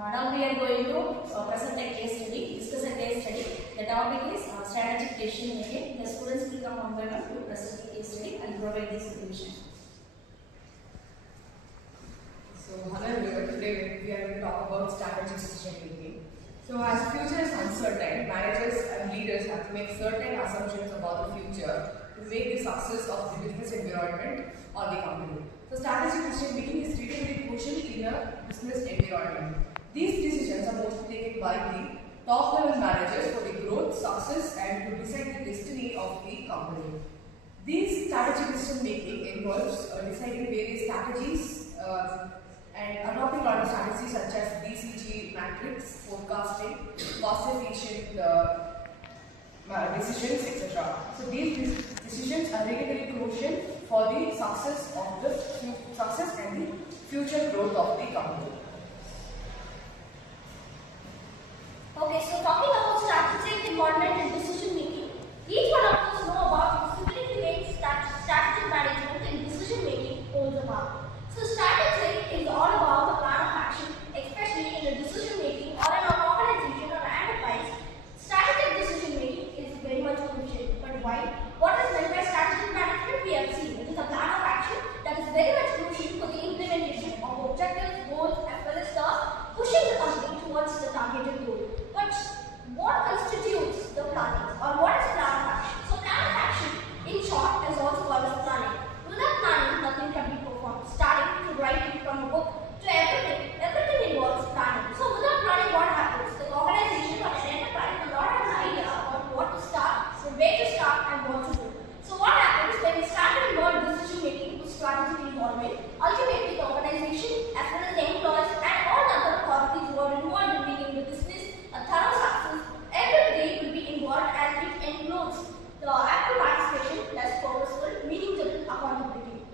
Now we are going to present a case study, discuss a case study. The topic is strategic decision making. The students will come one by one to present the case study and provide the solution. So hello everyone, today we are going to talk about strategic decision making. So as future is uncertain, managers and leaders have to make certain assumptions about the future to make the success of the business environment or the company. So strategic decision making is really very crucial in a business environment. These decisions are mostly taken by the top level managers for the growth, success and to decide the destiny of the company. These strategic decision making involves deciding various strategies and adopting a lot of strategies such as BCG matrix, forecasting, cost efficient decisions, etc. So these decisions are really very crucial for the success and the future growth of the company. Okay, so talking about strategic involvement in decision making, each one of us know about the significant strategic management in decision making holds about. So strategic is all about the plan of action, especially in a decision making or in an organization or an enterprise. Strategic decision making is very much crucial. But why? What is meant by strategic management? We have seen it is a plan of action that is very much crucial for the implementation of objectives, goals, as well as the pushing the company towards the targeted goal. But what constitutes the planning, or what is plan of action? So plan of action, in short, is also called as planning. Without planning, nothing can be performed. Starting to writing from a book to everything involves planning. So without planning, what happens? The organization or an enterprise will not have an idea about what to start, so where to start and what to do. So what happens when we start to involve decision making with strategic involvement? Ultimately, the organization as well as the employees and all the other authorities who are involved in making the business a thorough success, everybody will be involved and it includes the active participation plus purposeful, meaningful accountability.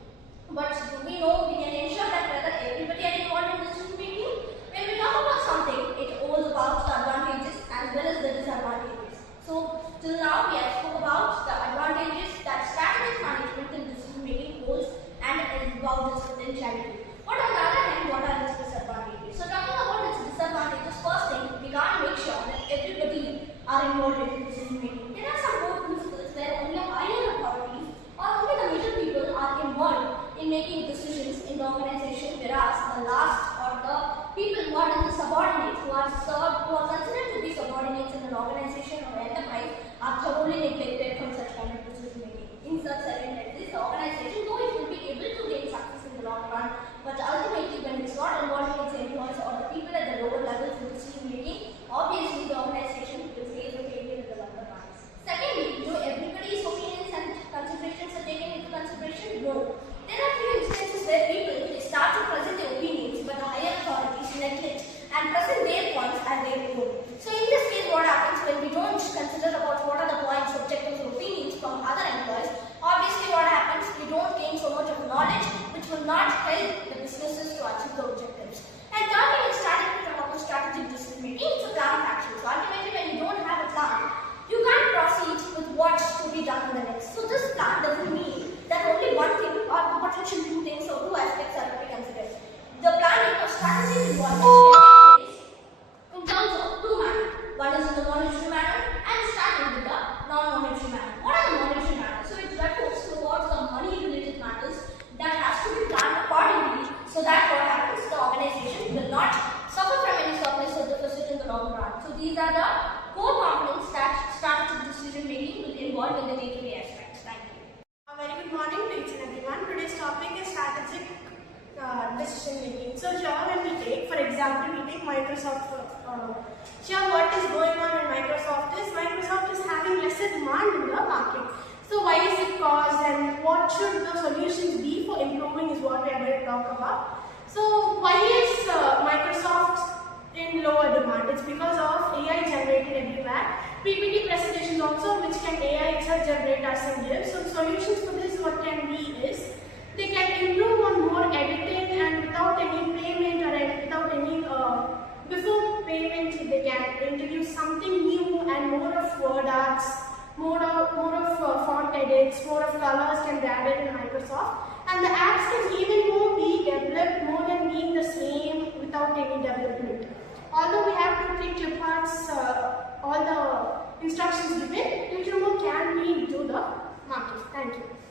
But do we know we can ensure that whether everybody are involved in decision making? When we talk about something, it all about the advantages as well as the disadvantages. So till now we have spoke about the advantages that strategic management in decision making holds and about its potentiality. But on the other hand, what are its disadvantages? So talking about its disadvantages, first thing, we can't make sure that everybody are involved in decision making. There are some core principles where only higher authorities or only the middle people are involved in making decisions in the organization, whereas the last or the people who are in the subordinates, who are considered to be subordinates in an organization or enterprise, are thoroughly neglected from such kind of decision making. In such circumstances, the organization, though it will be able to gain success in the long run, but ultimately when it's not involving its employees or the people at the lower levels in decision making, obviously the organization will face a failure in the long run. Secondly, do everybody's opinions and considerations are taken into consideration? No. There are few instances where people they start to present their opinions, but the higher authorities neglect and present their points as their own. So in this case, what happens when we don't consider about what are the points, objectives, opinions from other employees? Obviously, what happens? We don't gain so much of knowledge, which will not help the businesses to achieve the objectives. And third thing is strategic decision making. It's a plan of action. So ultimately, when you don't have a plan, you can't proceed with what to be done in the next. So this plan doesn't mean that only one thing or potential two things or two aspects are to be considered. The planning or strategic involvement can take place in terms of two manners. One is in the monetary manner and starting with the non-monetary manner. What are the monetary manners? So it refers towards the money-related matters that has to be planned accordingly so that what happens, the organization will not suffer from any surplus or deficit in the long run. So these are the core components that strategic decision making will involve in the day-to-day aspects. Thank you. A very good morning to each and everyone. Today's topic is strategic decision making. So here when we take, for example, we take Microsoft. Here what is going on in Microsoft is having lesser demand in the market. So why is it caused and what should the solutions be for improving is what we are going to talk about. So why is Microsoft in lower demand? It's because of AI generated everywhere. PPT presentations also, which can AI itself generate us and give. So solutions for this, what can be is, they can improve on more editing and without any payment or without any, before payment they can introduce something new and more of word arts, more of font edits, more of colors can be added in Microsoft. And the apps can even more be developed more than being the same without any development. click clip arts, all the instructions given, click remove can be do the marking. Thank you.